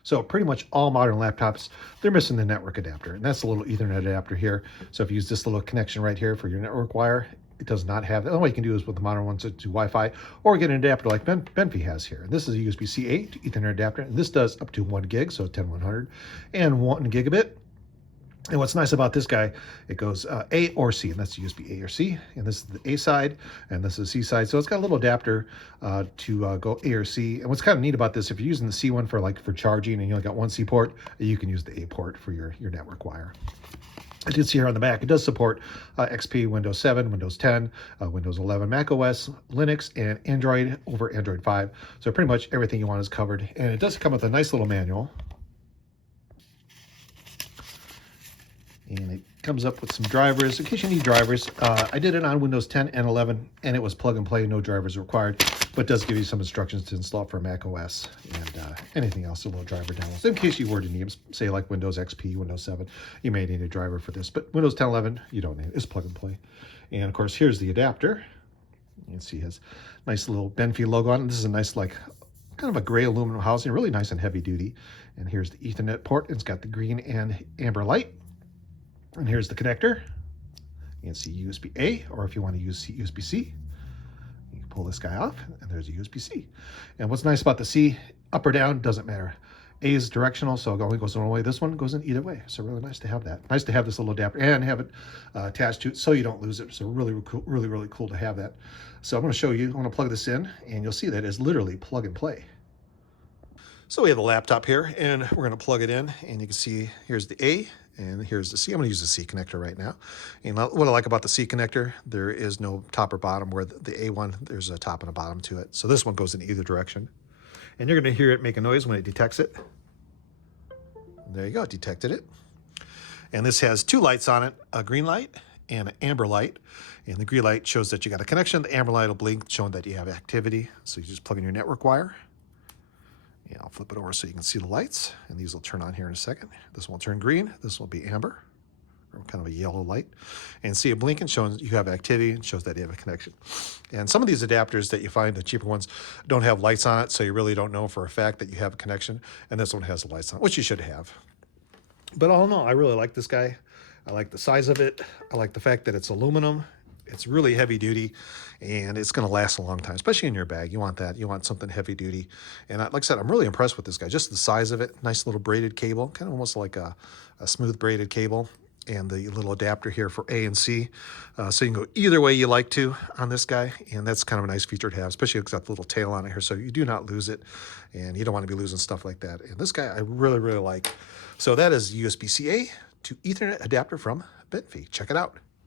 So pretty much all modern laptops, they're missing the network adapter, and that's a little Ethernet adapter here. So if you use this little connection right here for your network wire, it does not have that. The only way you can do is with the modern ones to Wi-Fi, or get an adapter like BENFEI has here. This is a USB-C to Ethernet adapter, and this does up to 1 gig, so 10100, and 1 gigabit. And what's nice about this guy, it goes A or C, and that's USB A or C. And this is the A side, and this is the C side. So it's got a little adapter to go A or C. And what's kind of neat about this, if you're using the C one for charging, and you only got one C port, you can use the A port for your network wire. I did see here on the back, it does support XP, Windows 7, Windows 10, Windows 11, Mac OS, Linux, and Android over Android 5. So pretty much everything you want is covered. And it does come with a nice little manual. And it comes up with some drivers in case you need drivers. I did it on Windows 10 and 11, and it was plug and play, no drivers required, but it does give you some instructions to install for Mac OS and anything else, a little driver downloads. In case you were to need them, say like Windows XP, Windows 7, you may need a driver for this, but Windows 10, 11, you don't need it. It's plug and play. And of course, here's the adapter. You can see it has a nice little BENFEI logo on it. This is a nice, kind of a gray aluminum housing, really nice and heavy duty. And here's the Ethernet port. It's got the green and amber light. And here's the connector. You can see USB-A, or if you want to use USB-C, you can pull this guy off, and there's a USB-C. And what's nice about the C, up or down, doesn't matter. A is directional, so it only goes one way. This one goes in either way. So really nice to have that. Nice to have this little adapter and have it attached to it so you don't lose it. So really cool, really cool to have that. So I'm going to show you. I'm going to plug this in, and you'll see that it's literally plug and play. So we have the laptop here, and we're going to plug it in, and you can see here's the A, and here's the C. I'm going to use the C connector right now. And what I like about the C connector, there is no top or bottom, where the A one, there's a top and a bottom to it. So this one goes in either direction. And you're going to hear it make a noise when it detects it. There you go, it detected it. And this has two lights on it, a green light and an amber light. And the green light shows that you got a connection. The amber light will blink, showing that you have activity. So you just plug in your network wire. Yeah, I'll flip it over so you can see the lights, and these will turn on here in a second. This one will turn green. This will be amber, or kind of a yellow light. And see it blinking, showing you have activity, and shows that you have a connection. And some of these adapters that you find, the cheaper ones, don't have lights on it, so you really don't know for a fact that you have a connection. And this one has the lights on it, which you should have. But all in all, I really like this guy. I like the size of it. I like the fact that it's aluminum. It's really heavy duty, and it's going to last a long time, especially in your bag. You want that. You want something heavy duty. And like I said, I'm really impressed with this guy. Just the size of it, nice little braided cable, kind of almost like a smooth braided cable, and the little adapter here for A and C. So you can go either way you like to on this guy, and that's kind of a nice feature to have, especially it's got the little tail on it here, so you do not lose it, and you don't want to be losing stuff like that. And this guy I really like. So that is USB-C to Ethernet adapter from BENFEI. Check it out.